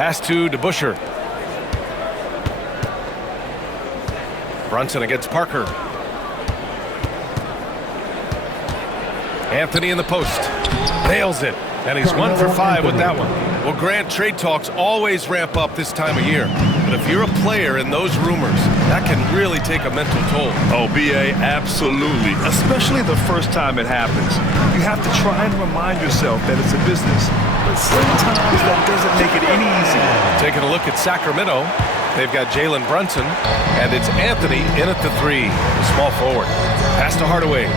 Pass to DeBusschere. Brunson against Parker. Anthony in the post. Nails it. And he's 1 for 5 with that one. Well, Grant, trade talks always ramp up this time of year. But if you're a player in those rumors, that can really take a mental toll. Oh, B.A., absolutely. Especially the first time it happens. You have to try and remind yourself that it's a business. But sometimes that doesn't make it any easier. Taking a look at Sacramento, they've got Jalen Brunson, and it's Anthony in at the 3, the small forward. Pass to Hardaway.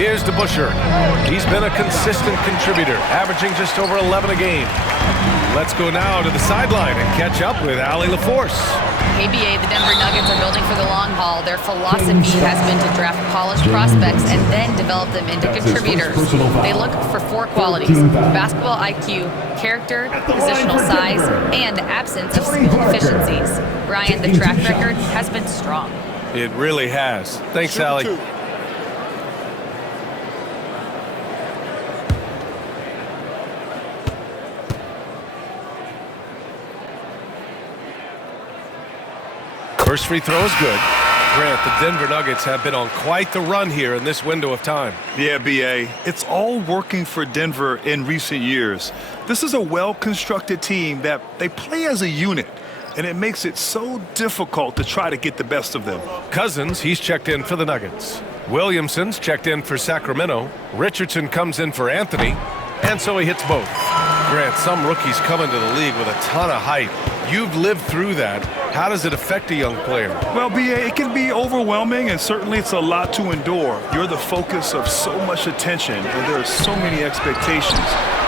Here's DeBusschere. He's been a consistent contributor, averaging just over 11 a game. Let's go now to the sideline and catch up with Allie LaForce. KBA, the Denver Nuggets are building for the long haul. Their philosophy has been to draft polished prospects and then develop them into contributors. They look for 4 qualities: basketball IQ, character, positional size, and absence of skill deficiencies. Brian, the track record has been strong. It really has. Thanks, Allie. First free throw is good. Grant, the Denver Nuggets have been on quite the run here in this window of time. Yeah, B.A., it's all working for Denver in recent years. This is a well-constructed team that they play as a unit, and it makes it so difficult to try to get the best of them. Cousins, he's checked in for the Nuggets. Williamson's checked in for Sacramento. Richardson comes in for Anthony, and so he hits both. Grant, some rookies come into the league with a ton of hype. You've lived through that. How does it affect a young player? Well, B.A., it can be overwhelming, and certainly it's a lot to endure. You're the focus of so much attention, and there are so many expectations.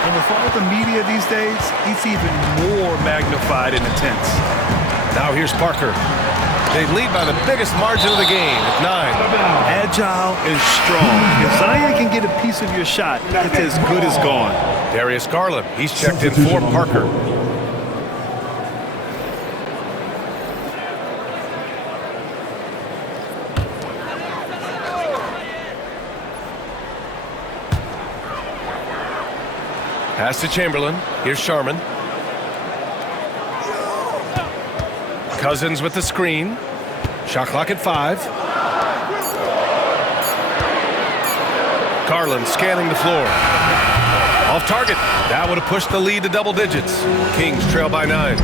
And with all the media these days, it's even more magnified and intense. Now here's Parker. They lead by the biggest margin of the game at 9. Agile and strong. If Zion can get a piece of your shot, it's as good as gone. Darius Garland, he's checked in for Parker. Pass to Chamberlain. Here's Sharman. Cousins with the screen. Shot clock at 5. Garland scanning the floor. Off target. That would have pushed the lead to double digits. Kings trail by 9.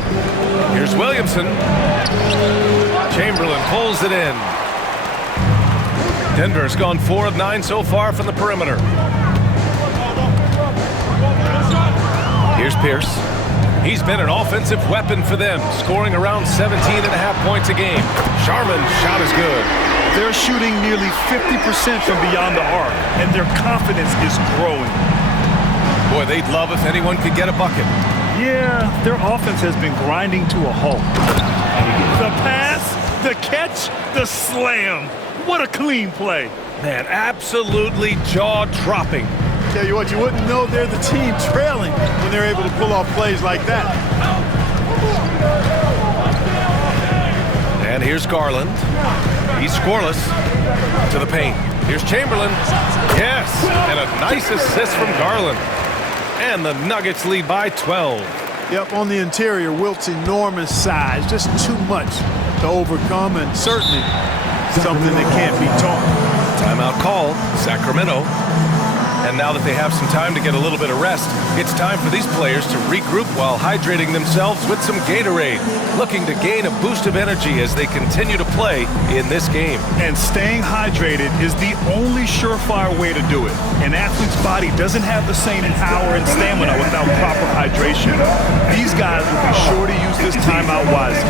Here's Williamson. Chamberlain pulls it in. Denver's gone 4 of 9 so far from the perimeter. Here's Pierce. He's been an offensive weapon for them, scoring around 17.5 points a game. Sharman's shot is good. They're shooting nearly 50% from beyond the arc, and their confidence is growing. Boy, they'd love if anyone could get a bucket. Yeah, their offense has been grinding to a halt. The pass, the catch, the slam. What a clean play. Man, absolutely jaw-dropping. Tell you what, you wouldn't know they're the team trailing when they're able to pull off plays like that. And here's Garland. He's scoreless. To the paint. Here's Chamberlain. Yes, and a nice assist from Garland. And the Nuggets lead by 12. Yep, on the interior, Wilt's enormous size. Just too much to overcome, and certainly something that can't be taught. Timeout called. Sacramento. And now that they have some time to get a little bit of rest, it's time for these players to regroup while hydrating themselves with some Gatorade, looking to gain a boost of energy as they continue to play in this game. And staying hydrated is the only surefire way to do it. An athlete's body doesn't have the same power and stamina without proper hydration. These guys will be sure to use this timeout wisely.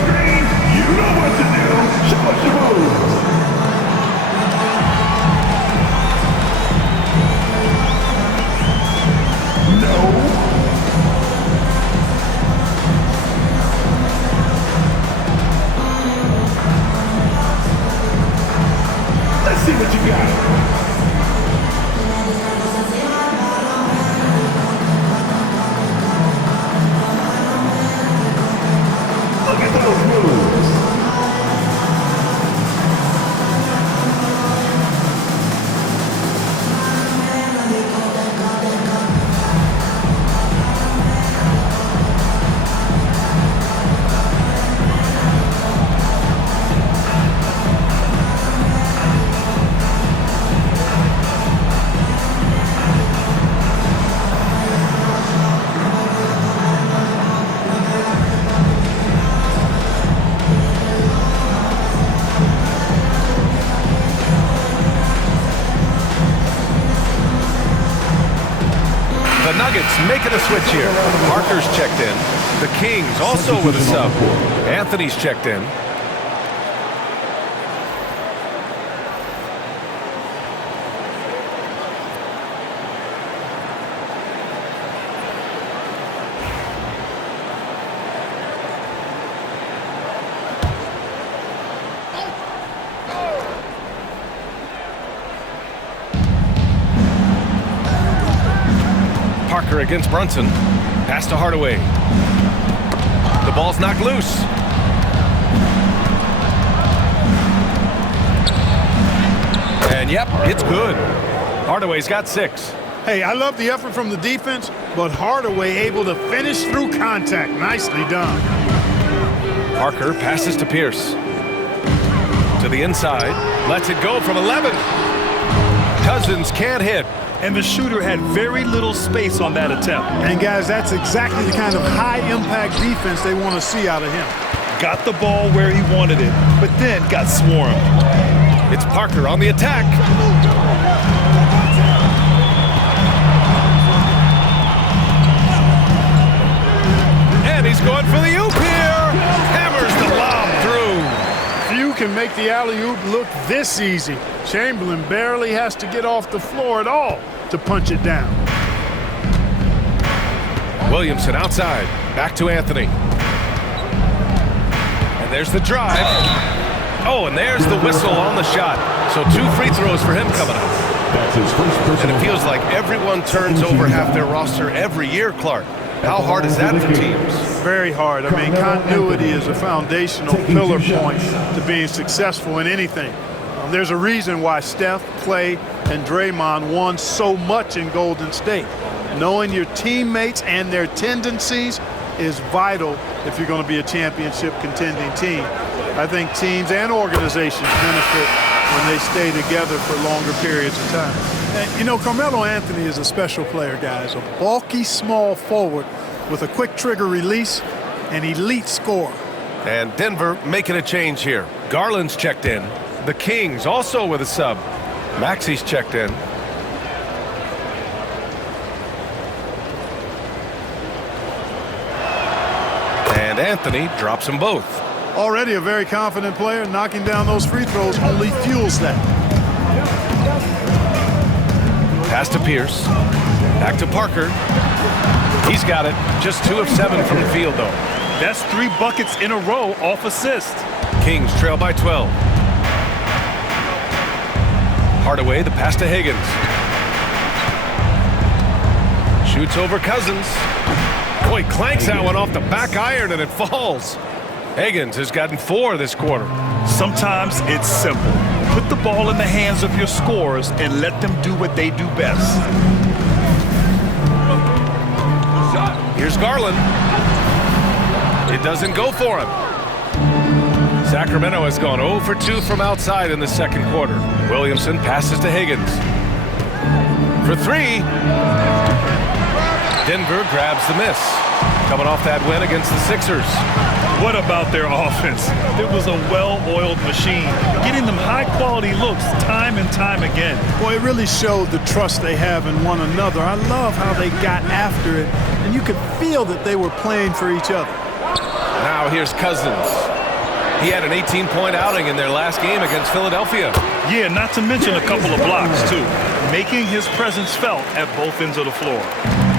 You know what to do. Show us your moves. Let's see what you got. Look at those moves. Nuggets making a switch here. Parker's checked in. The Kings also with a sub. Anthony's checked in. Parker against Brunson. Pass to Hardaway. The ball's knocked loose. And yep, it's good. Hardaway's got 6. Hey, I love the effort from the defense, but Hardaway able to finish through contact. Nicely done. Parker passes to Pierce. To the inside. Lets it go from 11. Cousins can't hit. And the shooter had very little space on that attempt. And guys, that's exactly the kind of high-impact defense they want to see out of him. Got the ball where he wanted it, but then got swarmed. It's Parker on the attack. And he's going for the oop here. Hammers the lob through. Few can make the alley-oop look this easy. Chamberlain barely has to get off the floor at all to punch it down. Williamson outside. Back to Anthony. And there's the drive. Oh, and there's the whistle on the shot. So 2 free throws for him coming up. That's his first personal. And it feels like everyone turns over half their roster every year, Clark. How hard is that for teams? Very hard. I mean, continuity is a foundational pillar point to being successful in anything. There's a reason why Steph, Clay, and Draymond won so much in Golden State. Knowing your teammates and their tendencies is vital if you're going to be a championship contending team. I think teams and organizations benefit when they stay together for longer periods of time. And, you know, Carmelo Anthony is a special player, guys. A bulky, small forward with a quick trigger release, an elite scorer. And Denver making a change here. Garland's checked in. The Kings also with a sub. Maxi's checked in. And Anthony drops them both. Already a very confident player. Knocking down those free throws only fuels that. Pass to Pierce. Back to Parker. He's got it. Just 2 of 7 from the field, though. That's 3 buckets in a row off assist. Kings trail by 12. Hardaway, the pass to Higgins. Shoots over Cousins. Boy, clanks that one off the back iron and it falls. Higgins has gotten 4 this quarter. Sometimes it's simple. Put the ball in the hands of your scorers and let them do what they do best. Here's Garland. It doesn't go for him. Sacramento has gone 0 for 2 from outside in the second quarter. Williamson passes to Higgins. For 3. Denver grabs the miss. Coming off that win against the Sixers. What about their offense? It was a well-oiled machine, getting them high-quality looks time and time again. Boy, it really showed the trust they have in one another. I love how they got after it, and you could feel that they were playing for each other. Now here's Cousins. He had an 18-point outing in their last game against Philadelphia. Yeah, not to mention a couple of blocks, too. Making his presence felt at both ends of the floor.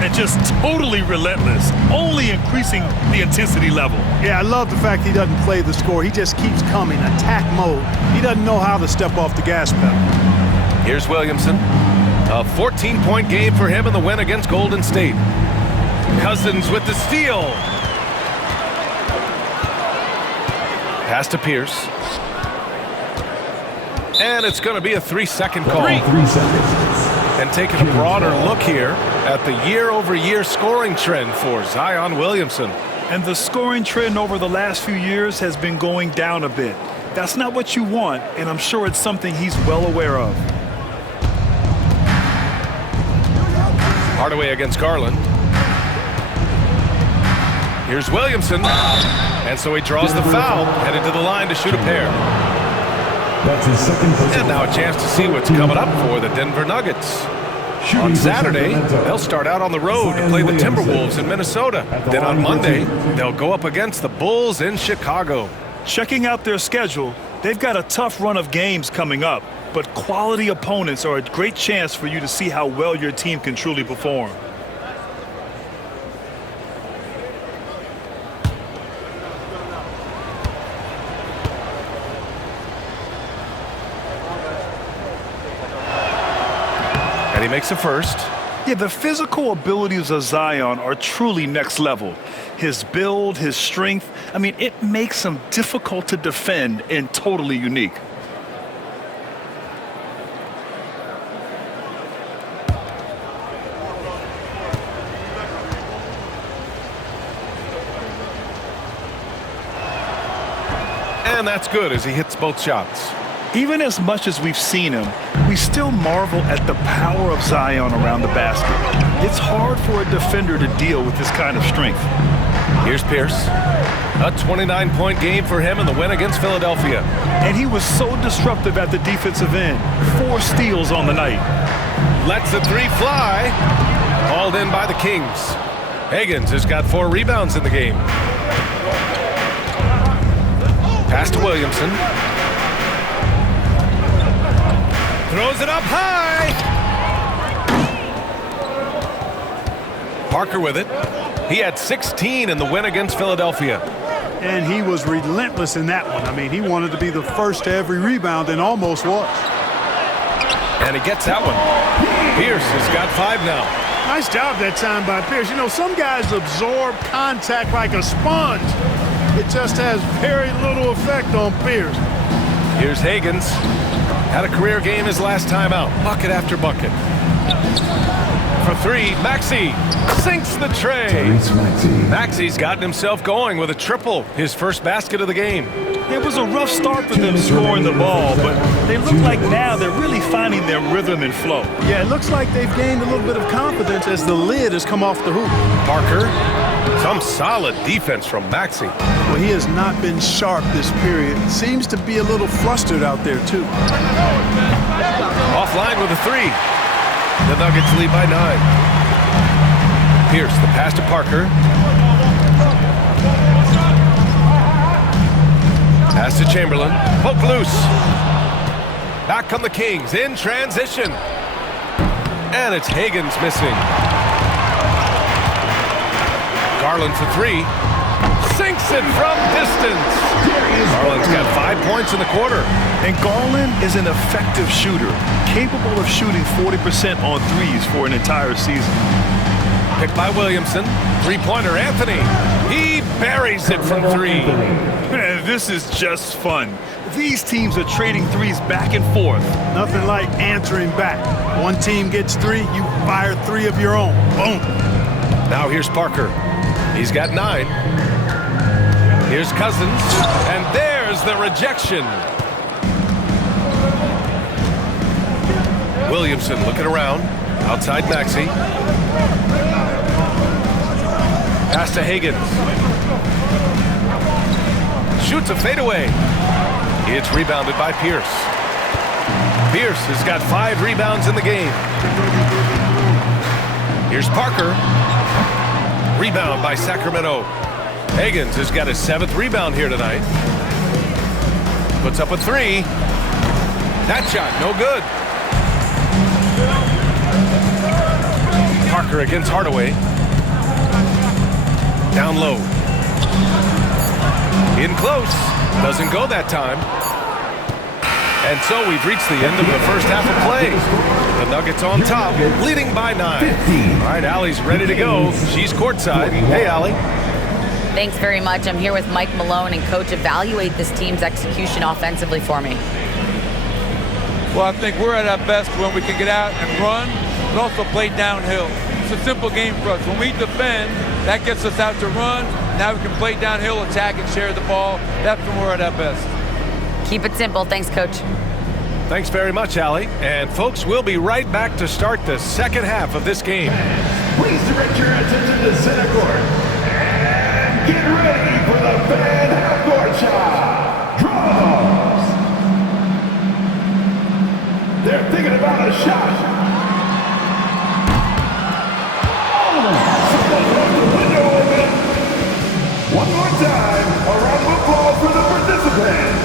And just totally relentless, only increasing the intensity level. Yeah, I love the fact he doesn't play the score. He just keeps coming, attack mode. He doesn't know how to step off the gas pedal. Here's Williamson. A 14-point game for him in the win against Golden State. Cousins with the steal. Pass to Pierce. And it's going to be a 3-second call. 3 seconds. And taking a broader look here at the year-over-year scoring trend for Zion Williamson. And the scoring trend over the last few years has been going down a bit. That's not what you want, and I'm sure it's something he's well aware of. Hardaway against Garland. Here's Williamson. And so he draws the foul, headed to the line to shoot a pair. That's his second personal. And now a chance to see what's coming up for the Denver Nuggets. On Saturday, they'll start out on the road to play the Timberwolves in Minnesota. Then on Monday, they'll go up against the Bulls in Chicago. Checking out their schedule, they've got a tough run of games coming up, but quality opponents are a great chance for you to see how well your team can truly perform. And he makes a first. Yeah, the physical abilities of Zion are truly next level. His build, his strength, I mean, it makes him difficult to defend and totally unique. And that's good as he hits both shots. Even as much as we've seen him, we still marvel at the power of Zion around the basket. It's hard for a defender to deal with this kind of strength. Here's Pierce. A 29-point game for him in the win against Philadelphia. And he was so disruptive at the defensive end. 4 steals on the night. Lets the three fly. Hauled in by the Kings. Higgins has got 4 rebounds in the game. Pass to Williamson. Throws it up high. Parker with it. He had 16 in the win against Philadelphia. And he was relentless in that one. I mean, he wanted to be the first to every rebound and almost was. And he gets that one. Pierce has got 5 now. Nice job that time by Pierce. You know, some guys absorb contact like a sponge. It just has very little effect on Pierce. Here's Higgins. Had a career game his last time out. Bucket after bucket. For 3, Maxey sinks the tray. Maxey's gotten himself going with a triple, his first basket of the game. It was a rough start for them scoring the ball, but they look like now they're really finding their rhythm and flow. Yeah, it looks like they've gained a little bit of confidence as the lid has come off the hoop. Parker, some solid defense from Maxey. Well, he has not been sharp this period. Seems to be a little flustered out there, too. Offline with a 3. The Nuggets lead by 9. Pierce, the pass to Parker. Pass to Chamberlain. Poke loose. Back come the Kings in transition. And it's Higgins missing. Garland for 3. Sinks it from distance. Garland's got 5 points in the quarter. And Garland is an effective shooter, capable of shooting 40% on threes for an entire season. Picked by Williamson. 3-pointer Anthony. He buries it from 3. Man, this is just fun. These teams are trading threes back and forth. Nothing like answering back. One team gets 3, you fire 3 of your own. Boom. Now here's Parker. He's got 9. Here's Cousins, and there's the rejection. Williamson looking around, outside Maxey. Pass to Higgins. Shoots a fadeaway. It's rebounded by Pierce. Pierce has got 5 rebounds in the game. Here's Parker. Rebound by Sacramento. Higgins has got his 7th rebound here tonight. Puts up a 3. That shot, no good. Parker against Hardaway. Down low. In close. Doesn't go that time. And so we've reached the end of the first half of play. The Nuggets on top, leading by 9. All right, Allie's ready to go. She's courtside. Hey, Allie. Thanks very much. I'm here with Mike Malone, and Coach, evaluate this team's execution offensively for me. Well, I think we're at our best when we can get out and run, but also play downhill. It's a simple game for us. When we defend, that gets us out to run. Now we can play downhill, attack, and share the ball. That's when we're at our best. Keep it simple. Thanks, Coach. Thanks very much, Allie. And folks, we'll be right back to start the second half of this game. Please direct your attention to center court. And get ready for the fan half-court shot. Drums. They're thinking about a shot. One more time, a round of applause for the participants.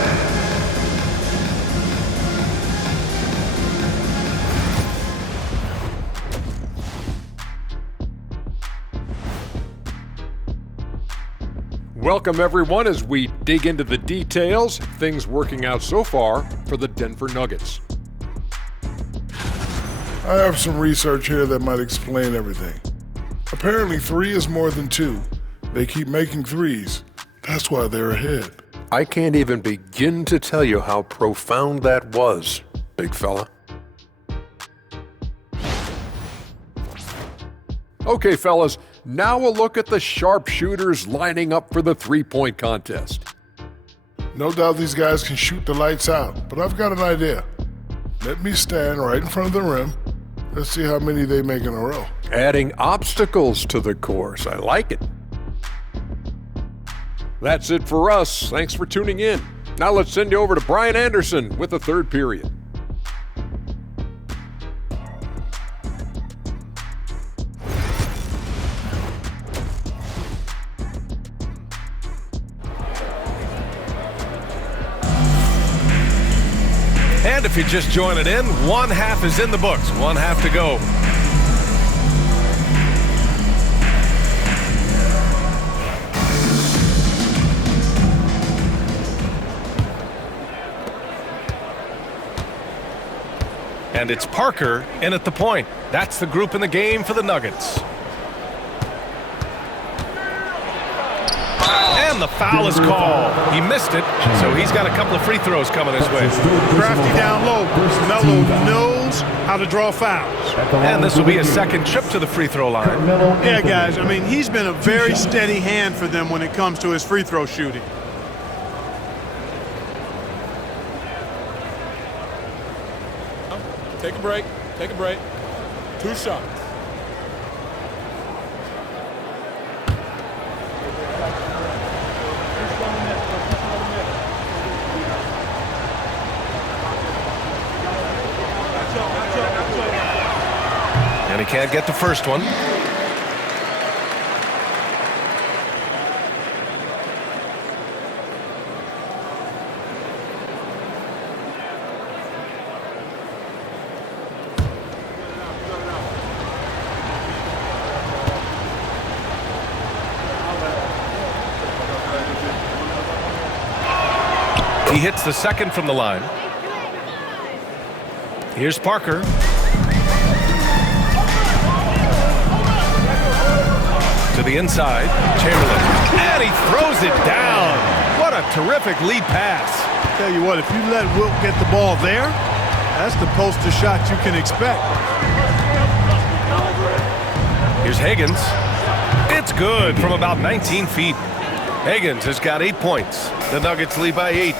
Welcome everyone as we dig into the details, things working out so far for the Denver Nuggets. I have some research here that might explain everything. Apparently 3 is more than 2. They keep making threes. That's why they're ahead. I can't even begin to tell you how profound that was, big fella. Okay, fellas, now a look at the sharpshooters lining up for the three-point contest. No doubt these guys can shoot the lights out, but I've got an idea. Let me stand right in front of the rim. Let's see how many they make in a row. Adding obstacles to the course, I like it. That's it for us. Thanks for tuning in. Now let's send you over to Brian Anderson with the third period. And if you're just joining in, one half is in the books, one half to go. And it's Parker in at the point. That's the group in the game for the Nuggets. And the foul is called. He missed it, so he's got a couple of free throws coming his way. Crafty down low. Melo knows how to draw fouls. And this will be his second trip to the free throw line. Yeah, guys, I mean, he's been a very steady hand for them when it comes to his free throw shooting. Take a break. Take a break. 2 shots. And he can't get the first one. He hits the second from the line. Here's Parker. To the inside, Chamberlain. And he throws it down. What a terrific lead pass. Tell you what, if you let Wilt get the ball there, that's the poster shot you can expect. Here's Higgins. It's good from about 19 feet. Higgins has got 8 points. The Nuggets lead by 8.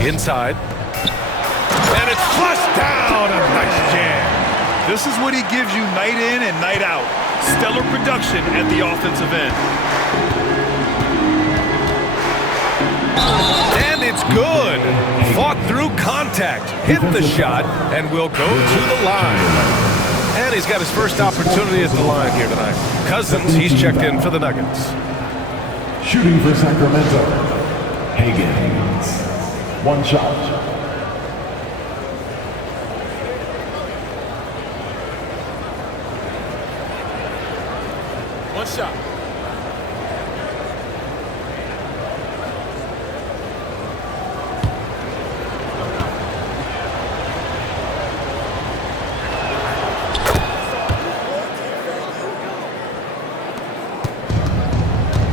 Inside. And it's flushed down. A nice jam. This is what he gives you night in and night out. Stellar production at the offensive end. And it's good. Fought through contact. Hit the shot and will go to the line. And he's got his first opportunity at the line here tonight. Cousins, he's checked in for the Nuggets. Shooting for Sacramento, Higgins. 1 shot. One shot.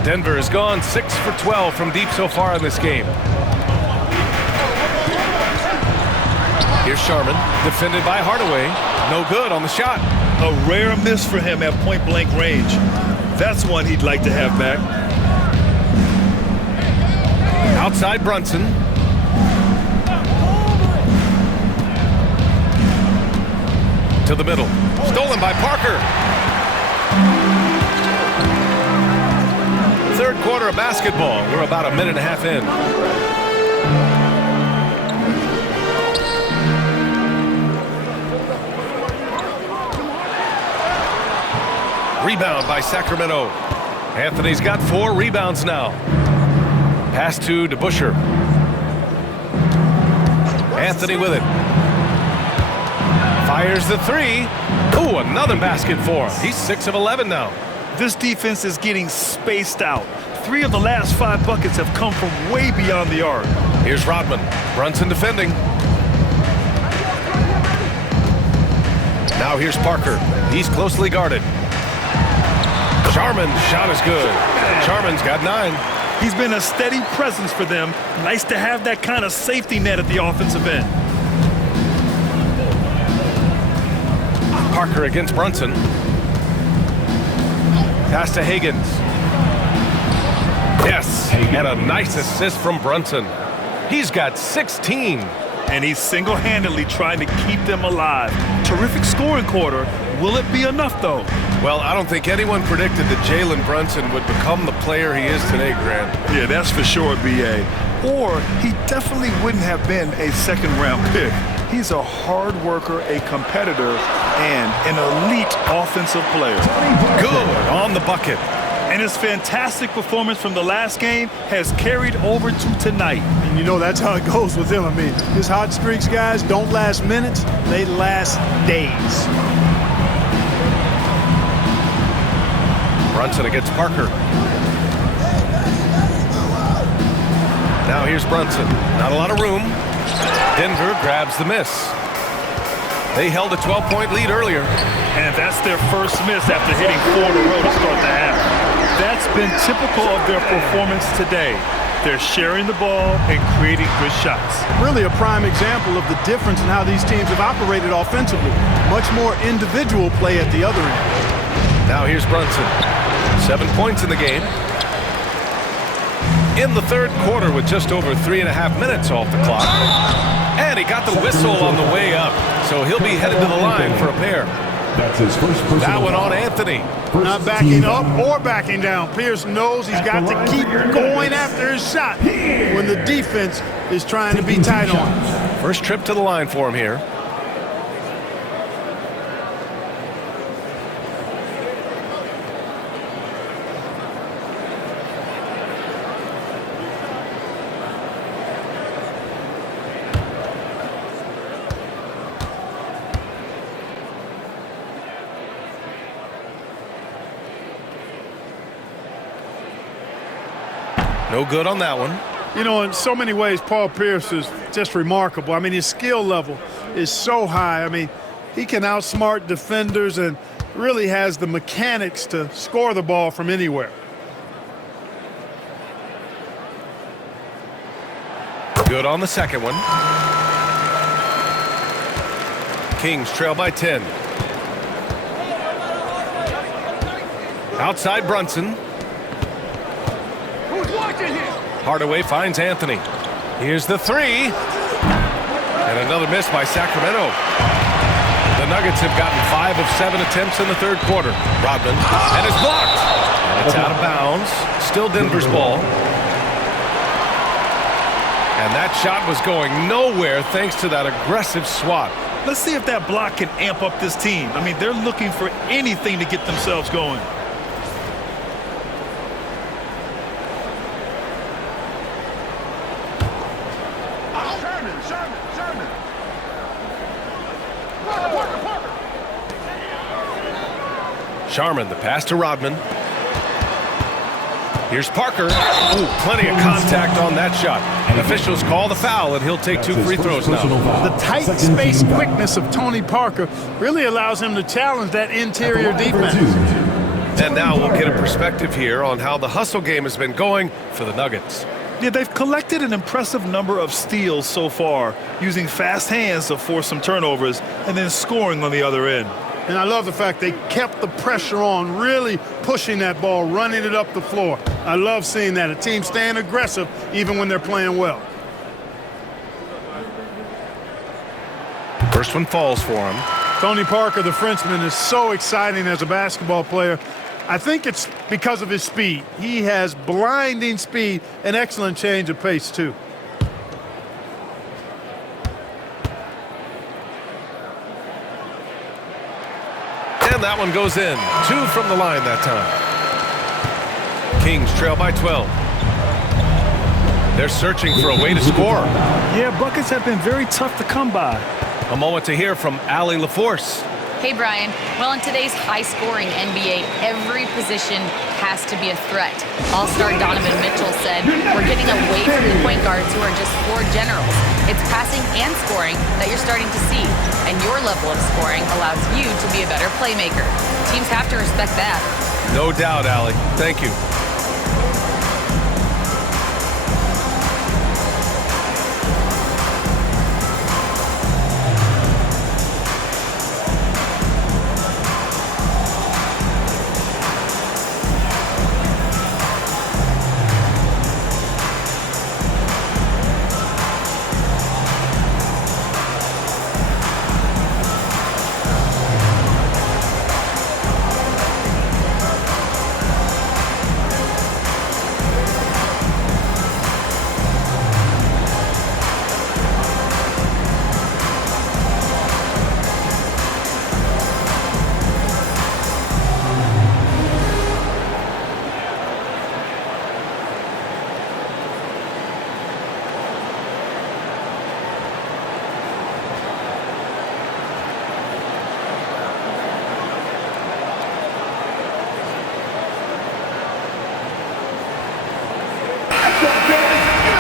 Denver has gone 6 for 12 from deep so far in this game. Here's Sharman, defended by Hardaway. No good on the shot. A rare miss for him at point-blank range. That's one he'd like to have back. Outside Brunson. To the middle. Stolen by Parker. Third quarter of basketball. We're about a minute and a half in. Rebound by Sacramento. Anthony's got 4 rebounds now. Pass to DeBuscher. Anthony with it. Fires the 3. Ooh, another basket for him. He's 6 of 11 now. This defense is getting spaced out. 3 of the last 5 buckets have come from way beyond the arc. Here's Rodman. Brunson defending. Now here's Parker. He's closely guarded. Sharman's shot is good. Sharman's got 9. He's been a steady presence for them. Nice to have that kind of safety net at the offensive end. Parker against Brunson. Pass to Higgins. Yes, and a nice assist from Brunson. He's got 16. And he's single-handedly trying to keep them alive. Terrific scoring quarter. Will it be enough, though? Well, I don't think anyone predicted that Jalen Brunson would become the player he is today, Grant. Yeah, that's for sure, B.A. Or he definitely wouldn't have been a second-round pick. He's a hard worker, a competitor, and an elite offensive player. Good on the bucket. And his fantastic performance from the last game has carried over to tonight. And you know that's how it goes with him. I mean, his hot streaks, guys, don't last minutes. They last days. Brunson against Parker. Now here's Brunson. Not a lot of room. Denver grabs the miss. They held a 12-point lead earlier. And that's their first miss after hitting 4 in a row to start the half. That's been typical of their performance today. They're sharing the ball and creating good shots. Really a prime example of the difference in how these teams have operated offensively. Much more individual play at the other end. Now here's Brunson. 7 points in the game. In the third quarter with just over 3.5 minutes off the clock. And he got the whistle on the way up. So he'll be headed to the line for a pair. That's his first personal That one foul. on Anthony. Not backing up or backing down. Pierce knows he's got to keep going after his shot when the defense is trying to be tight on. First trip to the line for him here. No good on that one. You know, in so many ways, Paul Pierce is just remarkable. I mean, his skill level is so high. I mean, he can outsmart defenders and really has the mechanics to score the ball from anywhere. Good on the second one. Kings trail by 10. Outside Brunson. Hardaway finds Anthony. Here's the 3. And another miss by Sacramento. The Nuggets have gotten 5 of 7 attempts in the third quarter. Rodman, and it's blocked. And it's out of bounds. Still Denver's ball. And that shot was going nowhere thanks to that aggressive swat. Let's see if that block can amp up this team. I mean, they're looking for anything to get themselves going. Sharman, the pass to Rodman. Here's Parker. Ooh, plenty of contact on that shot. Officials call the foul, and he'll take 2 free throws now. The tight space quickness of Tony Parker really allows him to challenge that interior defense. And now we'll get a perspective here on how the hustle game has been going for the Nuggets. Yeah, they've collected an impressive number of steals so far, using fast hands to force some turnovers and then scoring on the other end. And I love the fact they kept the pressure on, really pushing that ball, running it up the floor. I love seeing that, a team staying aggressive even when they're playing well. First one falls for him. Tony Parker, the Frenchman, is so exciting as a basketball player. I think it's because of his speed. He has blinding speed and excellent change of pace, too. And that one goes in. 2 from the line that time. Kings trail by 12. They're searching for a way to score. Yeah, buckets have been very tough to come by. A moment to hear from Allie LaForce. Hey, Brian. Well, in today's high-scoring NBA, every position has to be a threat. All-star Donovan Mitchell said, "We're getting away from the point guards who are just floor generals. It's passing and scoring that you're starting to see, and your level of scoring allows you to be a better playmaker. Teams have to respect that." No doubt, Allie. Thank you.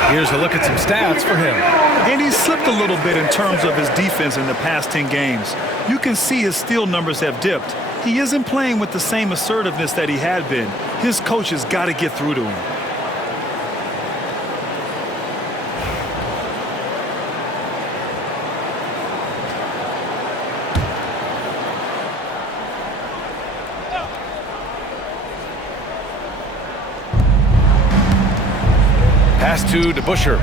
Here's a look at some stats for him. And he slipped a little bit in terms of his defense in the past 10 games. You can see his steal numbers have dipped. He isn't playing with the same assertiveness that he had been. His coach has got to get through to him. Pass to DeBusschere.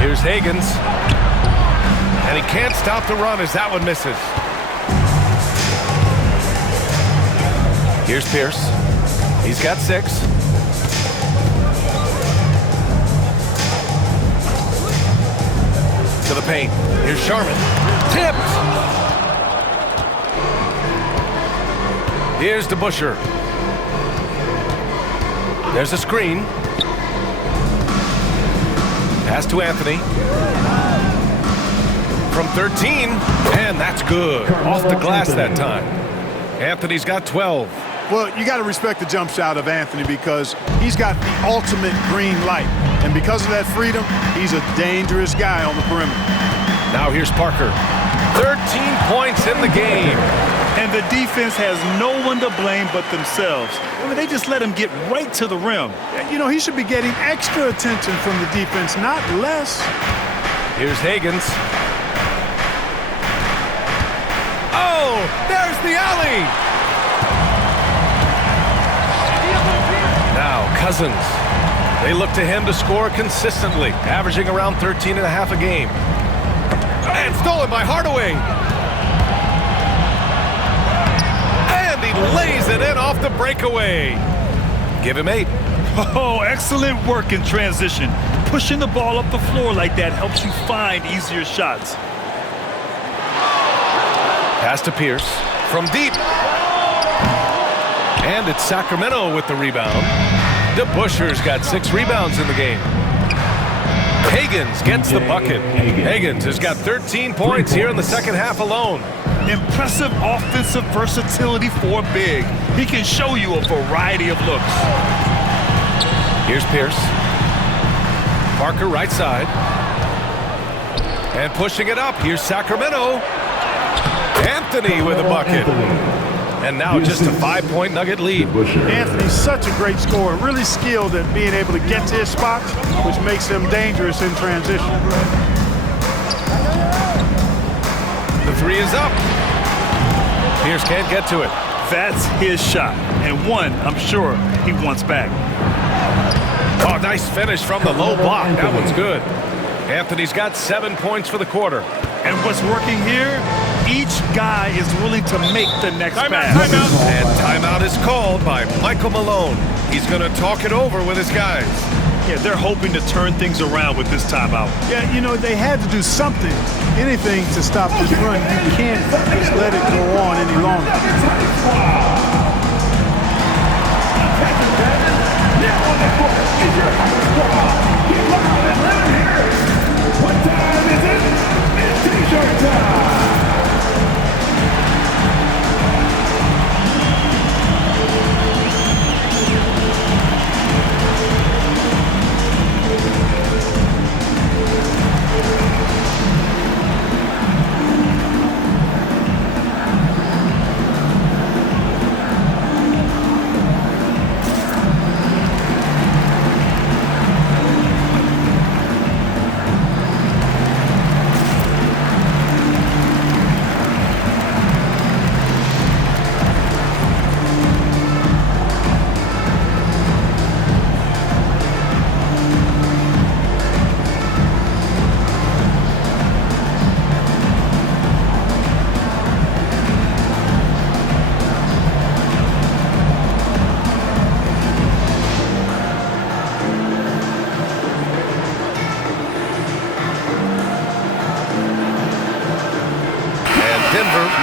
Here's Higgins. And he can't stop the run as that one misses. Here's Pierce. He's got 6. To the paint. Here's Sharman. Tipped. Here's DeBusschere. There's a screen. Pass to Anthony. From 13, and that's good. Off the glass that time. Anthony's got 12. Well, you got to respect the jump shot of Anthony because he's got the ultimate green light. And because of that freedom, he's a dangerous guy on the perimeter. Now here's Parker. 13 points in the game. And the defense has no one to blame but themselves. I mean, they just let him get right to the rim. You know, he should be getting extra attention from the defense, not less. Here's Higgins. Oh, there's the alley. Now Cousins. They look to him to score consistently, averaging around 13 and a half a game. And stolen by Hardaway. And he lays it in off the breakaway. Give him 8. Oh, excellent work in transition. Pushing the ball up the floor like that helps you find easier shots. Pass to Pierce from deep. And it's Sacramento with the rebound. DeBusschere's got 6 rebounds in the game. Higgins gets the bucket. Higgins has got 13 points here in the second half alone. Impressive offensive versatility for a big. He can show you a variety of looks. Here's Pierce. Parker right side. And pushing it up. Here's Sacramento. Anthony with a bucket. And now just a 5-point Nugget lead. Anthony's such a great scorer, really skilled at being able to get to his spots, which makes him dangerous in transition. The 3 is up. Pierce can't get to it. That's his shot, and one I'm sure he wants back. Oh, nice finish from the low block. That one's good. Anthony's got 7 points for the quarter. And what's working here? Each guy is willing to make the next pass. And Timeout is called by Michael Malone. He's going to talk it over with his guys. Yeah, they're hoping to turn things around with this timeout. Yeah, you know, they had to do something, anything to stop this run. You can't just let it go on any longer. What time is it? It's T-shirt time!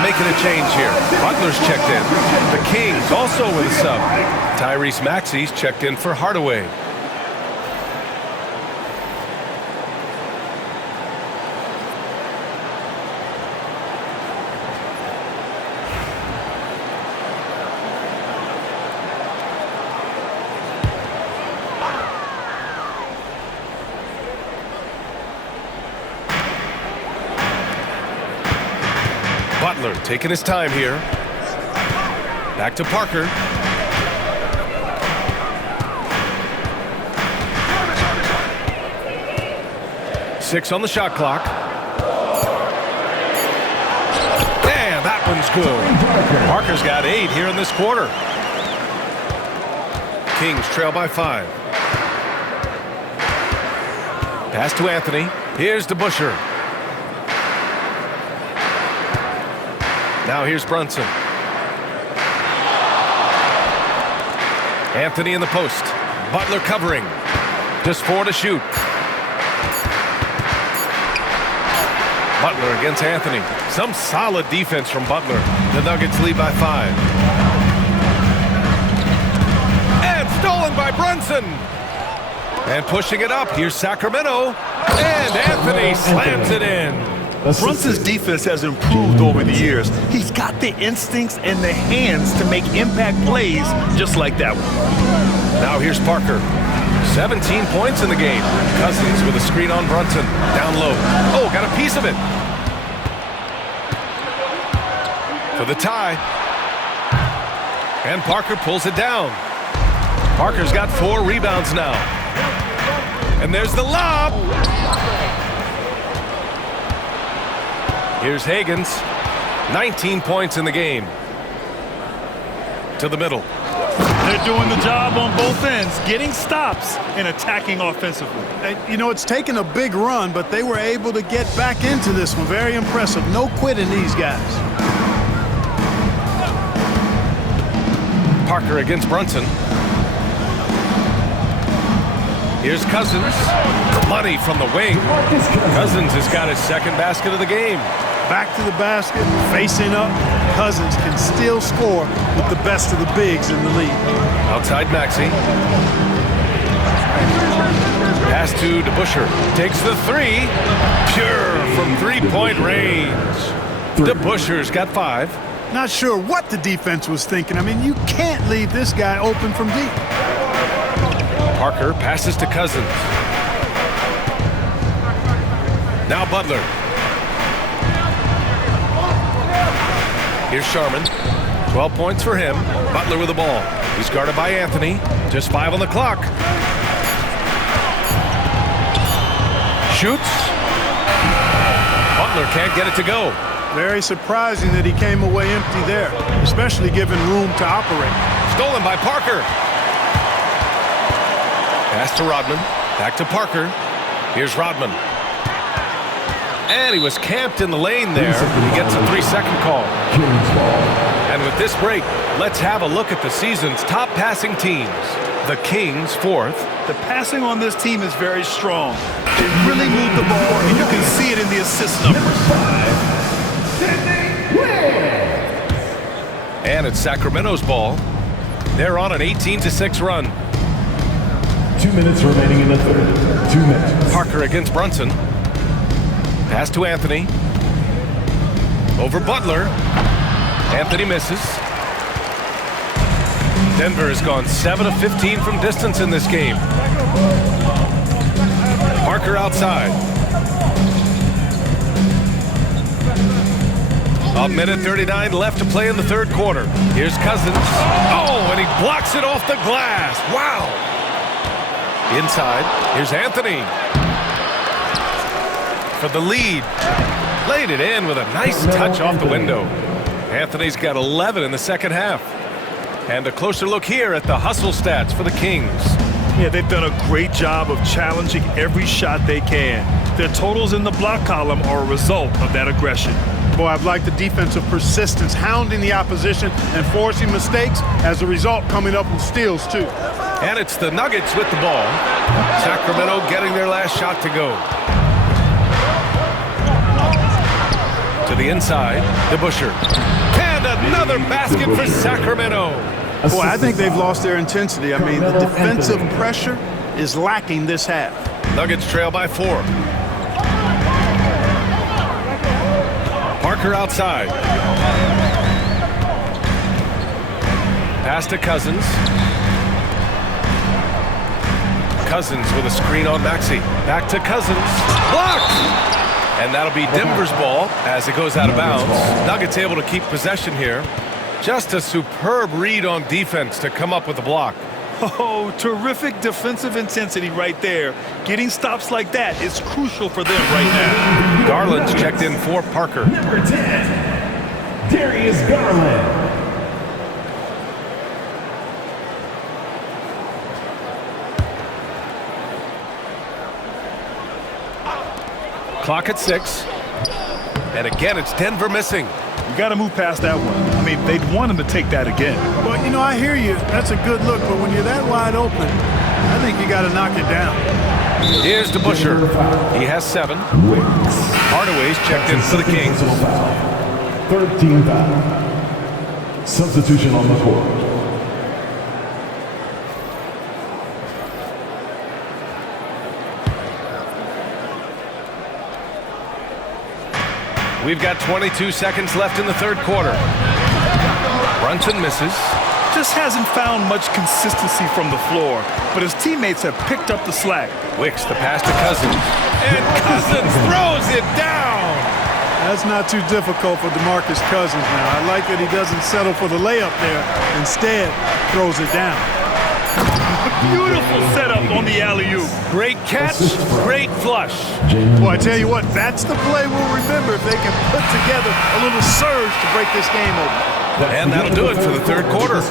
Making a change here. Butler's checked in. The Kings also with a sub. Tyrese Maxey's checked in for Hardaway. Butler taking his time here. Back to Parker. Six on the shot clock. And that one's good. Parker's got 8 here in this quarter. Kings trail by 5. Pass to Anthony. Here's DeBusschere. Now here's Brunson. Anthony in the post. Butler covering. Just 4 to shoot. Butler against Anthony. Some solid defense from Butler. The Nuggets lead by 5. And stolen by Brunson. And pushing it up. Here's Sacramento. And Anthony slams it in. Brunson's defense has improved over the years. He's got the instincts and the hands to make impact plays just like that one. Now here's Parker. 17 points in the game. Cousins with a screen on Brunson. Down low. Oh, got a piece of it. For the tie. And Parker pulls it down. Parker's got 4 rebounds now. And there's the lob. Here's Higgins. 19 points in the game. To the middle. They're doing the job on both ends, getting stops and attacking offensively. You know, it's taken a big run, but they were able to get back into this one. Very impressive. No quitting these guys. Parker against Brunson. Here's Cousins. Money from the wing. Cousins has got his second basket of the game. Back to the basket, facing up. Cousins can still score with the best of the bigs in the league. Outside Maxey. Pass to DeBusschere. Takes the 3. Pure from 3-point range. DeBusschere's got 5. Not sure what the defense was thinking. I mean, you can't leave this guy open from deep. Parker passes to Cousins. Now Butler. Here's Sharman. 12 points for him. Butler with the ball. He's guarded by Anthony. Just 5 on the clock. Shoots. Butler can't get it to go. Very surprising that he came away empty there, especially given room to operate. Stolen by Parker. Pass to Rodman. Back to Parker. Here's Rodman. And he was camped in the lane there. He gets a 3-second call. And with this break, let's have a look at the season's top passing teams. The Kings, 4th. The passing on this team is very strong. They really move the ball, and you can see it in the assist numbers. And it's Sacramento's ball. They're on an 18-6 run. 2 minutes remaining in the third. 2 minutes. Parker against Brunson. Pass to Anthony. Over Butler. Anthony misses. Denver has gone 7 of 15 from distance in this game. Parker outside. A minute 39 left to play in the third quarter. Here's Cousins. Oh, and he blocks it off the glass. Wow. Inside, here's Anthony. For the lead. Laid it in with a nice touch off the window. Anthony's got 11 in the second half. And a closer look here at the hustle stats for the Kings. Yeah, they've done a great job of challenging every shot they can. Their totals in the block column are a result of that aggression. Boy, I've liked the defensive persistence, hounding the opposition and forcing mistakes. As a result, coming up with steals, too. And it's the Nuggets with the ball. Sacramento getting their last shot to go. To the inside, DeBusschere. And another basket for Sacramento. Boy, I think they've lost their intensity. I mean, the defensive pressure is lacking this half. Nuggets trail by 4. Parker outside. Pass to Cousins. Cousins with a screen on Maxey. Back to Cousins. Blocked! And that'll be Denver's ball as it goes out of bounds. Nuggets able to keep possession here. Just a superb read on defense to come up with the block. Oh, terrific defensive intensity right there. Getting stops like that is crucial for them right now. Garland's checked in for Parker. Number 10, Darius Garland. Clock at 6. And again, it's Denver missing. You got to move past that one. I mean, they'd want him to take that again. Well, you know, I hear you. That's a good look, but when you're that wide open, I think you got to knock it down. Here's DeBusschere. He has 7. Hardaway's checked in for the Kings. 13 foul. Substitution on the court. We've got 22 seconds left in the third quarter. Brunson misses. Just hasn't found much consistency from the floor, but his teammates have picked up the slack. Wicks the pass to Cousins. And Cousins throws it down. That's not too difficult for DeMarcus Cousins now. I like that he doesn't settle for the layup there. Instead, throws it down. Beautiful setup on the alley-oop. Great catch, great flush. Boy, I tell you what, that's the play we'll remember if they can put together a little surge to break this game open. And that'll do it for the third quarter.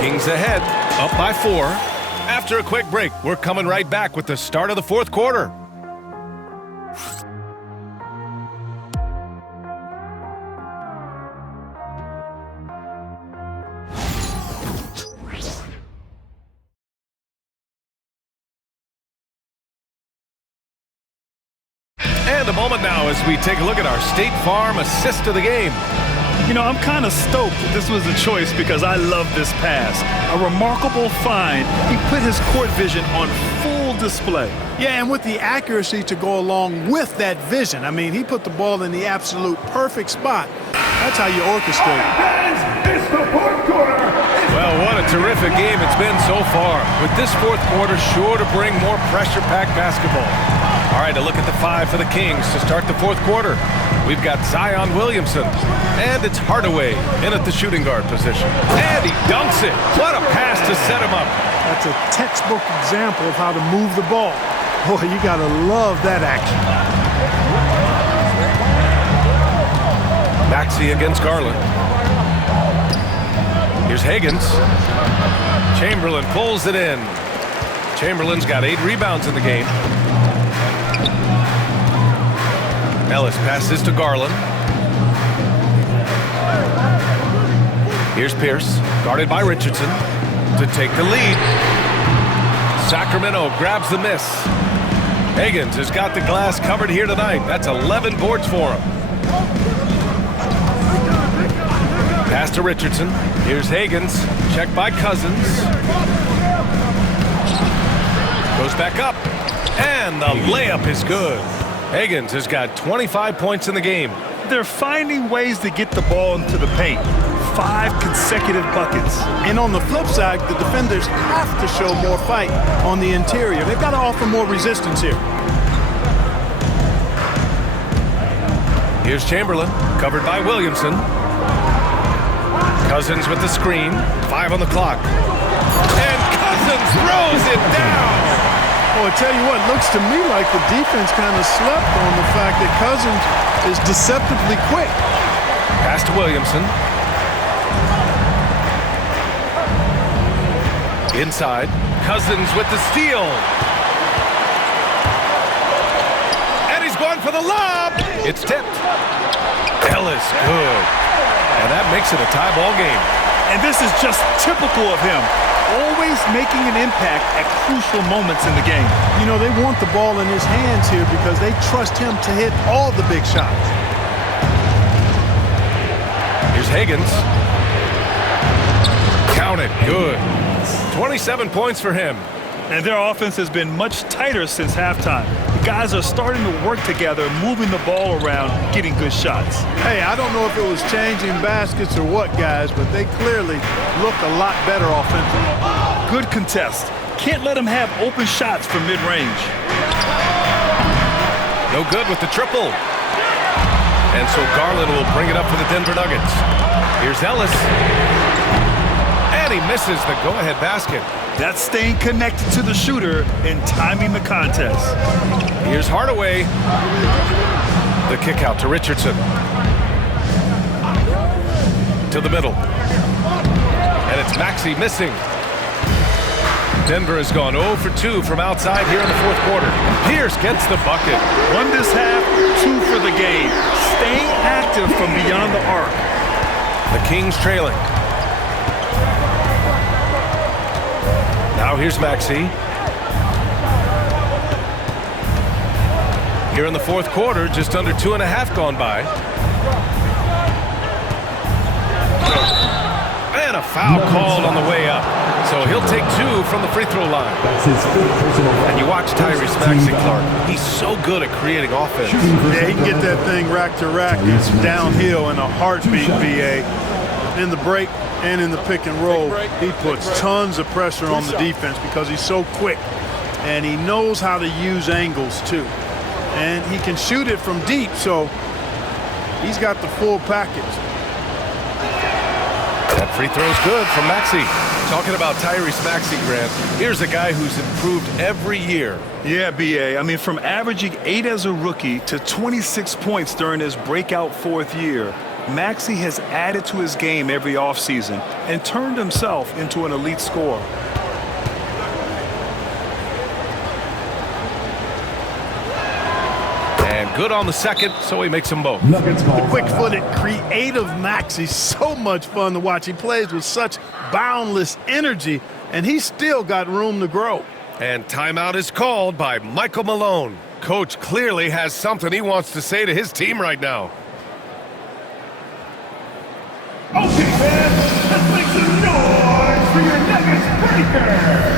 Kings ahead, up by 4. After a quick break, we're coming right back with the start of the fourth quarter. And a moment now as we take a look at our State Farm assist of the game. You know, I'm kind of stoked that this was a choice because I love this pass. A remarkable find. He put his court vision on full display. Yeah, and with the accuracy to go along with that vision. I mean, he put the ball in the absolute perfect spot. That's how you orchestrate it. It's the fourth quarter. Well, what a terrific game it's been so far. With this fourth quarter sure to bring more pressure-packed basketball. All right, a look at the 5 for the Kings to start the fourth quarter. We've got Zion Williamson, and it's Hardaway in at the shooting guard position. And he dunks it. What a pass to set him up. That's a textbook example of how to move the ball. Boy, you got to love that action. Maxey against Garland. Here's Higgins. Chamberlain pulls it in. Chamberlain's got 8 rebounds in the game. Ellis passes to Garland. Here's Pierce, guarded by Richardson, to take the lead. Sacramento grabs the miss. Higgins has got the glass covered here tonight. That's 11 boards for him. Pass to Richardson. Here's Higgins, checked by Cousins. Goes back up, and the layup is good. Higgins has got 25 points in the game. They're finding ways to get the ball into the paint. 5 consecutive buckets. And on the flip side, the defenders have to show more fight on the interior. They've got to offer more resistance here. Here's Chamberlain, covered by Williamson. Cousins with the screen, 5 on the clock. And Cousins throws it down! Well, I tell you what, looks to me like the defense kind of slept on the fact that Cousins is deceptively quick. Pass to Williamson. Inside, Cousins with the steal. And he's going for the lob. It's tipped. Ellis, good. And that makes it a tie ball game. And this is just typical of him. Always making an impact at crucial moments in the game. You know, they want the ball in his hands here because they trust him to hit all the big shots. Here's Higgins. Count it, good. 27 points for him. And their offense has been much tighter since halftime. The guys are starting to work together, moving the ball around, getting good shots. Hey, I don't know if it was changing baskets or what, guys, but they clearly look a lot better offensively. Good contest. Can't let them have open shots from mid-range. No good with the triple. And so Garland will bring it up for the Denver Nuggets. Here's Ellis. And he misses the go-ahead basket. That's staying connected to the shooter and timing the contest. Here's Hardaway. The kick out to Richardson. To the middle. And it's Maxey missing. Denver has gone 0 for 2 from outside here in the fourth quarter. Pierce gets the bucket. 1 this half, 2 for the game. Staying active from beyond the arc. The Kings trailing. Now here's Maxey. Here in the fourth quarter, just under 2.5 gone by. And a foul called on the way up. So he'll take 2 from the free throw line. And you watch Tyrese Maxey, Clark. He's so good at creating offense. Yeah, he can get that thing rack to rack. It's downhill in a heartbeat, VA. In the break and in the pick and roll, he puts tons of pressure on the defense because he's so quick. And he knows how to use angles, too. And he can shoot it from deep, so he's got the full package. That free throw's good from Maxey. Talking about Tyrese Maxey, Grant, here's a guy who's improved every year. Yeah, BA. I mean, from averaging 8 as a rookie to 26 points during his breakout 4th year, Maxey has added to his game every offseason and turned himself into an elite scorer. And good on the second, so he makes them both. The quick-footed, creative Maxey, so much fun to watch. He plays with such boundless energy, and he's still got room to grow. And timeout is called by Michael Malone. Coach clearly has something he wants to say to his team right now. Okay, fans, let's make some noise for your Nuggets breaker!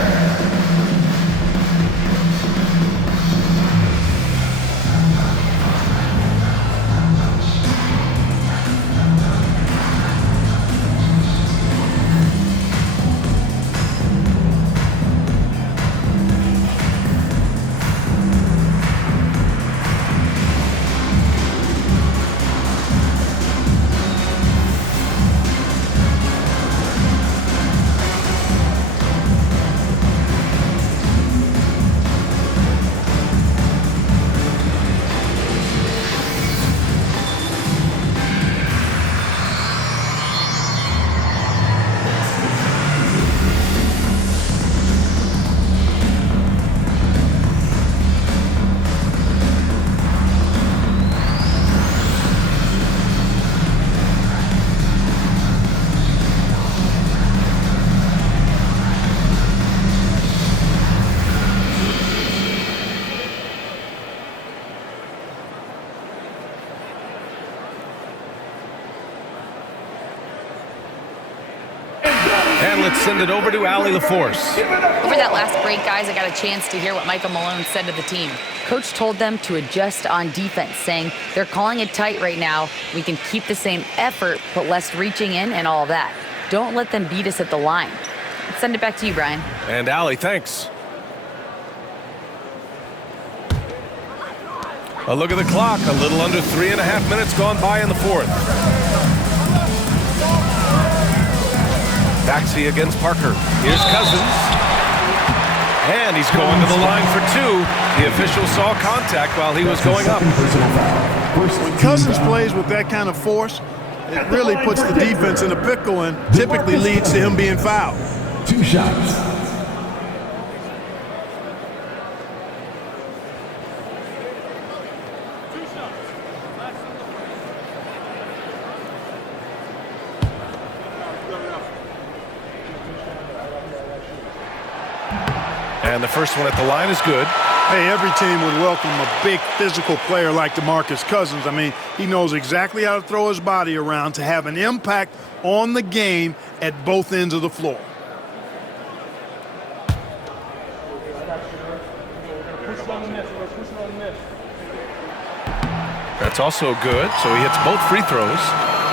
send it over to Allie LaForce. Over that last break, guys, I got a chance to hear what Michael Malone said to the team. Coach told them to adjust on defense, saying they're calling it tight right now. We can keep the same effort, but less reaching in and all of that. Don't let them beat us at the line. Let's send it back to you, Brian. And Allie, thanks. A look at the clock. A little under 3.5 minutes gone by in the fourth. Maxey against Parker. Here's Cousins. And he's going to the line for two. The official saw contact while he was going up. When Cousins plays with that kind of force, it really puts the defense in a pickle and typically leads to him being fouled. 2 shots. And the first one at the line is good. Hey, every team would welcome a big physical player like DeMarcus Cousins. I mean, he knows exactly how to throw his body around to have an impact on the game at both ends of the floor. That's also good, so he hits both free throws.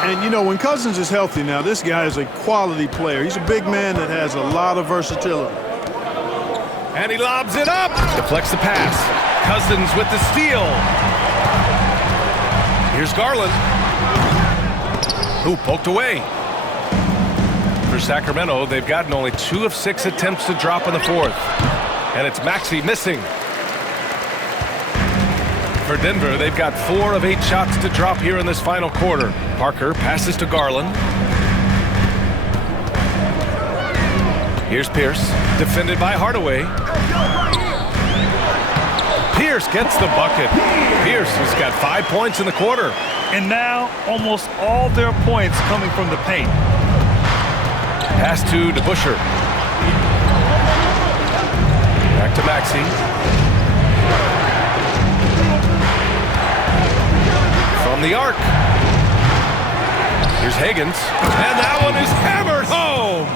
And, you know, when Cousins is healthy now, this guy is a quality player. He's a big man that has a lot of versatility. And he lobs it up. Deflects the pass. Cousins with the steal. Here's Garland. Who poked away. For Sacramento, they've gotten only 2 of 6 attempts to drop in the fourth. And it's Maxey missing. For Denver, they've got 4 of 8 shots to drop here in this final quarter. Parker passes to Garland. Here's Pierce, defended by Hardaway. Pierce gets the bucket. Pierce has got 5 points in the quarter. And now almost all their points coming from the paint. Pass to DeBusschere. Back to Maxey. From the arc. Here's Higgins. And that one is hammered home.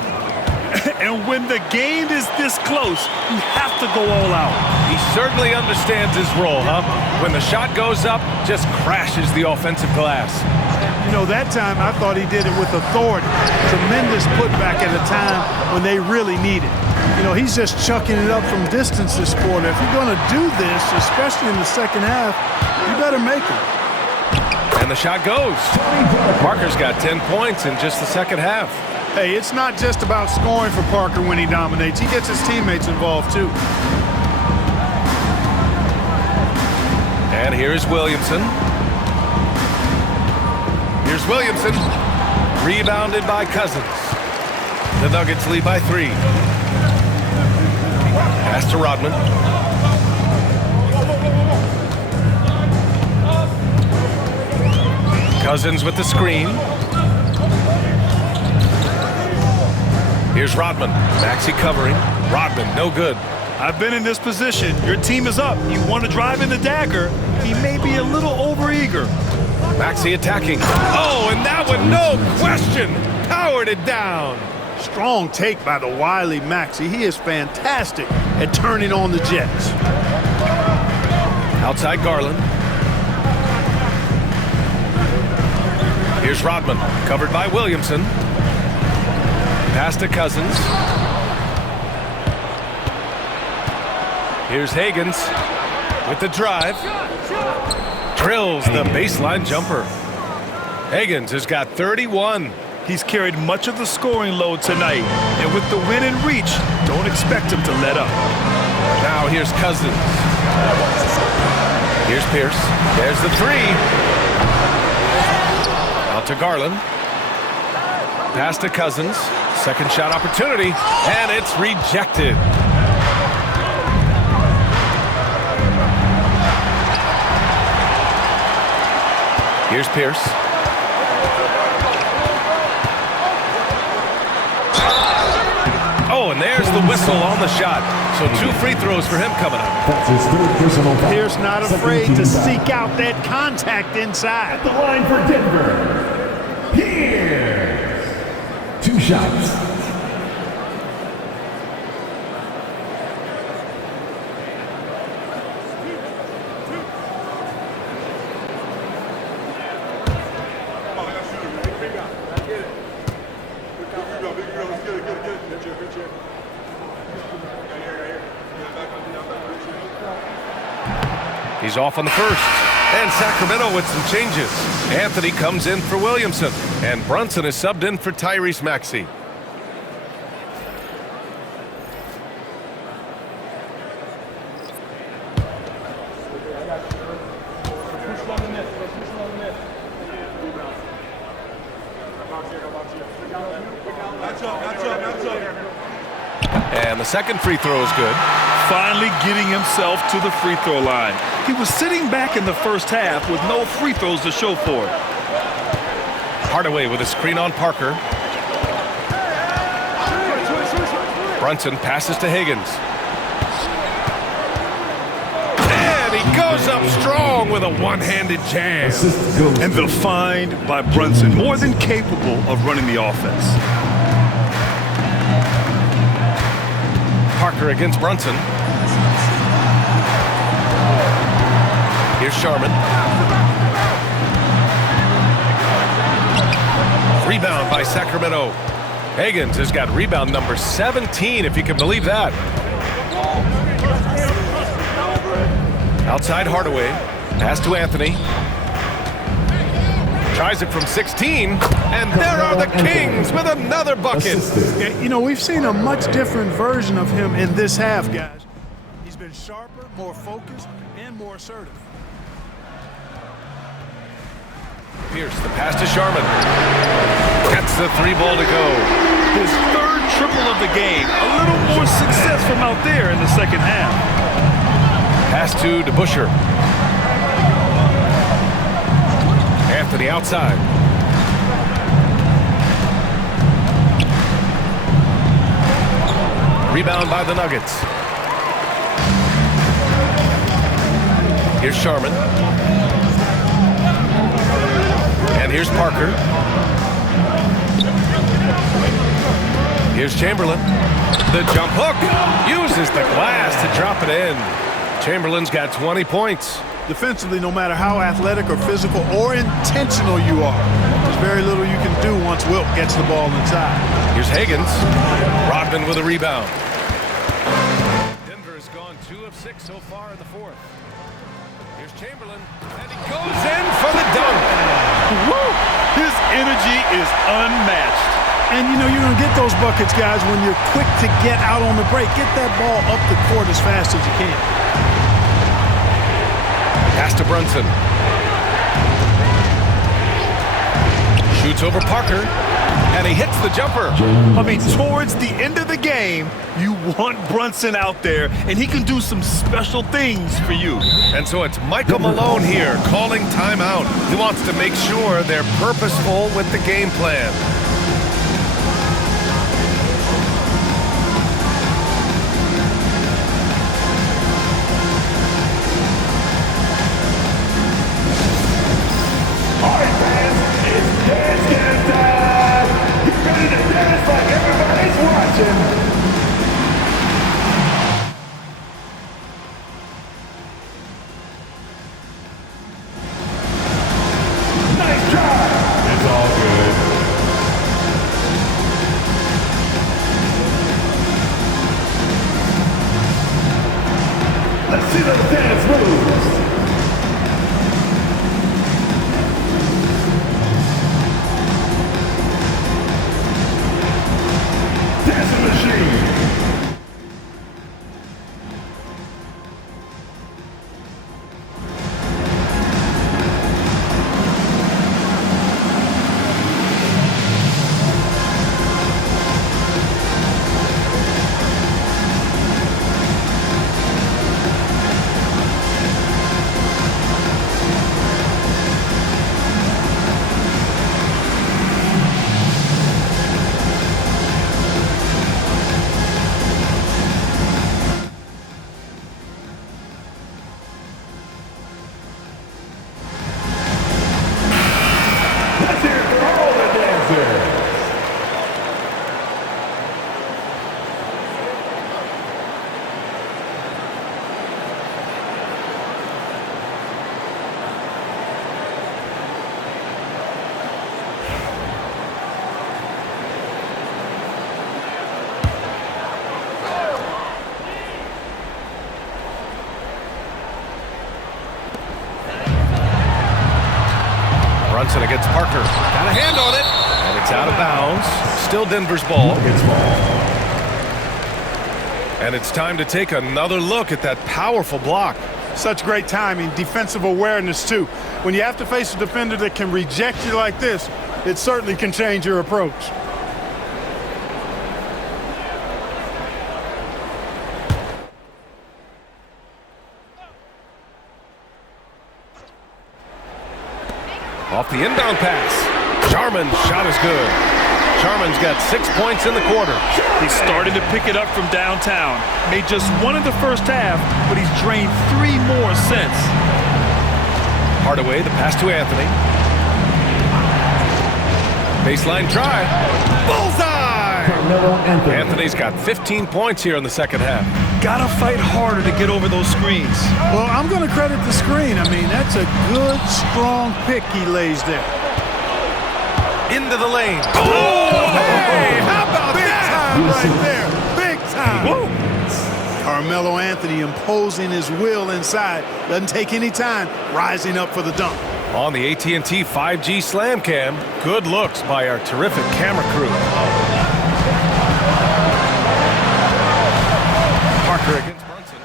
And when the game is this close, you have to go all out. He certainly understands his role, huh? When the shot goes up, just crashes the offensive glass. You know, that time I thought he did it with authority. Tremendous putback at a time when they really need it. You know, he's just chucking it up from distance this quarter. If you're going to do this, especially in the second half, you better make it. And the shot goes. Parker's got 10 points in just the second half. Hey, it's not just about scoring for Parker when he dominates. He gets his teammates involved, too. And here's Williamson. Here's Williamson. Rebounded by Cousins. The Nuggets lead by 3. Pass to Rodman. Cousins with the screen. Here's Rodman. Maxey covering. Rodman, no good. I've been in this position. Your team is up. You want to drive in the dagger. He may be a little overeager. Maxey attacking. Oh, and that one, no question, powered it down. Strong take by the wily Maxey. He is fantastic at turning on the Jets. Outside Garland. Here's Rodman, covered by Williamson. Pass to Cousins. Here's Higgins with the drive. Drills the baseline jumper. Higgins has got 31. He's carried much of the scoring load tonight. And with the win and reach, don't expect him to let up. Now here's Cousins. Here's Pierce. There's the 3. Out to Garland. Pass to Cousins. Second shot opportunity. And it's rejected. Here's Pierce. Oh, and there's the whistle on the shot. So 2 free throws for him coming up. That's his 3rd personal foul. Pierce not afraid to seek out that contact inside. At the line for Denver. Pierce. 2 shots. He's off on the first. And Sacramento with some changes. Anthony comes in for Williamson. And Brunson is subbed in for Tyrese Maxey. And the second free throw is good. Finally getting himself to the free throw line. He was sitting back in the first half with no free throws to show for it. Hardaway with a screen on Parker. Brunson passes to Higgins. And he goes up strong with a one-handed jam. And the find by Brunson, more than capable of running the offense. Parker against Brunson. Here's Sharman. Rebound by Sacramento. Higgins has got rebound number 17, if you can believe that. Outside Hardaway. Pass to Anthony. Tries it from 16. And there are the Kings with another bucket. Yeah, you know, we've seen a much different version of him in this half, guys. He's been sharper, more focused, and more assertive. Pierce, the pass to Sharman. Gets the three ball to go. His third triple of the game. A little more success from out there in the second half. Pass to DeBusschere. Anthony outside. Rebound by the Nuggets. Here's Sharman. And here's Parker. Here's Chamberlain. The jump hook. Uses the glass to drop it in. Chamberlain's got 20 points. Defensively, no matter how athletic or physical or intentional you are, there's very little you can do once Wilt gets the ball inside. Here's Higgins. Rodman with a rebound. Denver has gone 2 of 6 so far in the fourth. Here's Chamberlain, and he goes in for the dunk. Woo! His energy is unmatched. And, you know, you're going to get those buckets, guys, when you're quick to get out on the break. Get that ball up the court as fast as you can. Pass to Brunson. Shoots over Parker, and he hits the jumper. I mean, towards the end of the game, you want Brunson out there, and he can do some special things for you. And so it's Michael Malone here calling timeout. He wants to make sure they're purposeful with the game plan. Let's see those dance moves. Dancing machine. Brunson against Parker. Got a hand on it. And it's out of bounds. Still Denver's ball. And it's time to take another look at that powerful block. Such great timing, defensive awareness too. When you have to face a defender that can reject you like this, it certainly can change your approach. Off the inbound pass. Sharman's shot is good. Sharman's got 6 points in the quarter. He's starting to pick it up from downtown. Made just one in the first half, but he's drained 3 more since. Hardaway, the pass to Anthony. Baseline try. Bullseye! Anthony's got 15 points here in the second half. Gotta fight harder to get over those screens. Well, I'm going to credit the screen. I mean, that's a good, strong pick he lays there. Into the lane. Oh, hey, how about big time right there? Big time. Whoa. Carmelo Anthony imposing his will inside. Doesn't take any time, rising up for the dunk. On the AT&T 5G Slam Cam, good looks by our terrific camera crew. Parker against Brunson.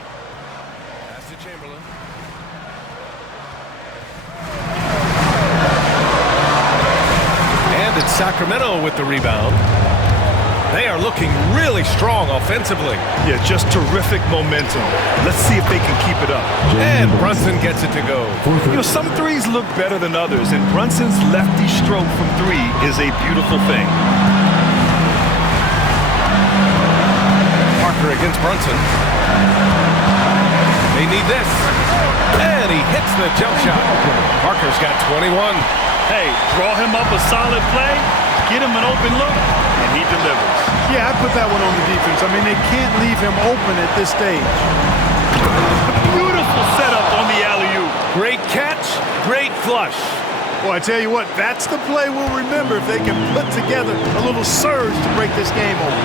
Pass to Chamberlain. And it's Sacramento with the rebound. They are looking really strong offensively. Yeah, just terrific momentum. Let's see if they can keep it up. And Brunson gets it to go. You know, some threes look better than others, and Brunson's lefty stroke from 3 is a beautiful thing. Parker against Brunson. They need this. And he hits the jump shot. Parker's got 21. Hey, draw him up a solid play, get him an open look, and he delivers. Yeah, I put that one on the defense. I mean, they can't leave him open at this stage. Beautiful setup on the alley-oop. Great catch, great flush. Well, I tell you what, that's the play we'll remember if they can put together a little surge to break this game open.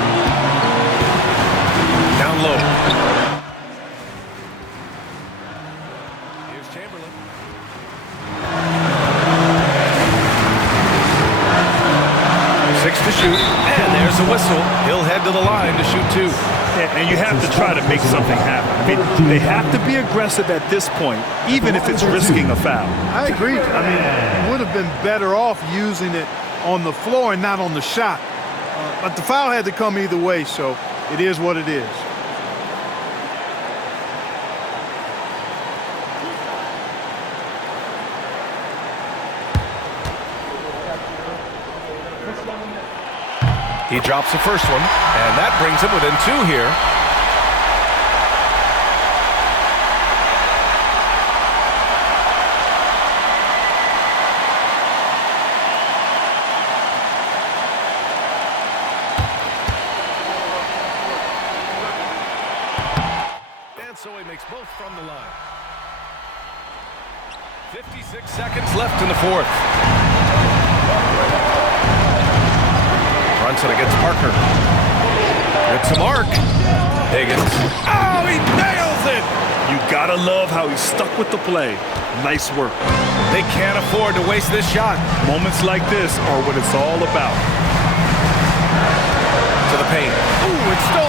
Down low. Here's Chamberlain. Six to shoot, and there's a whistle. He'll head to the line to shoot 2. And you have to try to make something happen. I mean, they have to be aggressive at this point, even if it's risking a foul. I agree. I mean, would have been better off using it on the floor and not on the shot. But the foul had to come either way, so it is what it is. He drops the first one, and that brings him within 2 here. And so he makes both from the line. 56 seconds left in the fourth. Brunson against Parker. It's a mark. Higgins. Oh, he nails it! You gotta love how he stuck with the play. Nice work. They can't afford to waste this shot. Moments like this are what it's all about. To the paint. Ooh, it's stolen